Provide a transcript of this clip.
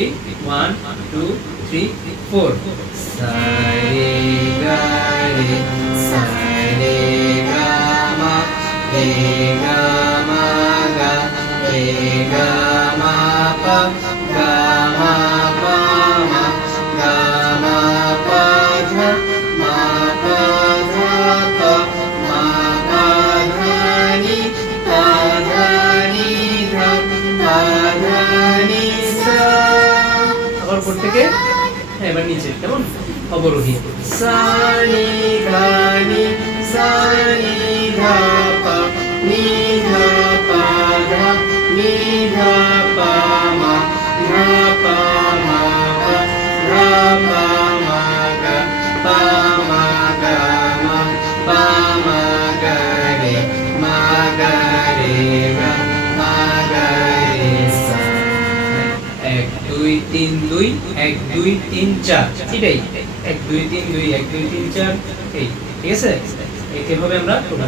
ready 1 2 3 4 সা রে গা রে সা রে গা মা রে গা মা গা রে গা মা পা গা মা পা মা গা মা পা ধা মা পা ধা পা মা পা ধা নি পা ধা নি ধা পা ধা নি সা আবার উপর থেকে এবার নিচে কেমন অবরোহী সা নি ধা নি সা নি ধা পা নি ধা পা ধা নি ধা পা মা ধা পা মা পা ধা পা মা গা পা মা গা মা পা মা গা রে মা গা রে গা মা গা রে সা 1 2 3 2 1 2 3 4 এটাই 1 2 3 2 1 2 3 4 এই ঠিক আছে এইভাবে আমরা করব